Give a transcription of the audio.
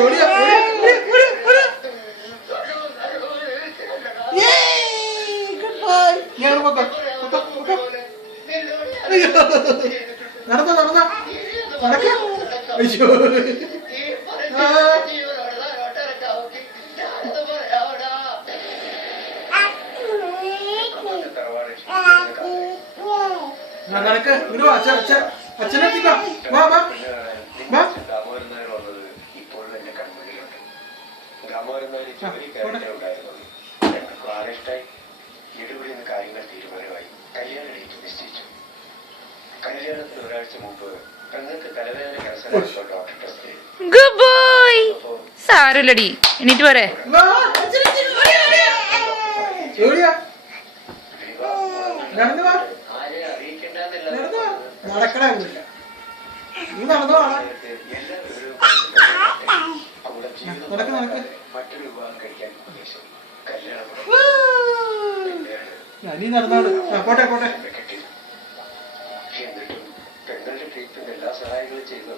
ഓടിയാ നടന്നോ നടന്നോ നടക്ക അയ്യോ നടക്ക് ഒരു അച്ഛനെത്തിക്കോ വാ വാ വാ കാര്യങ്ങൾ തീരുമാനമായി കല്യാണ ഡേറ്റ് നിശ്ചയിച്ചു. കല്യാണത്തിന് ഒരാഴ്ച മുമ്പ് പെങ്ങൾക്ക് തലവേദന ക്യാൻസർ ഡോക്ടർ ടെസ്റ്റ് ചെയ്തു. സാരല്ലടി എണീറ്റ് പോരെ. നടക്കണില്ല നീ നടന്നോ നടക്ക് നടക്ക് മറ്റൊരു വിവാഹം കഴിക്കാൻ ഉദ്ദേശം കല്യാണം നീ നടന്നോട് പോട്ടെ പോട്ടെ. എന്നിട്ടും പെങ്ങളുടെ ട്രീറ്റ്മെന്റ് എല്ലാ സഹായങ്ങളും ചെയ്തു.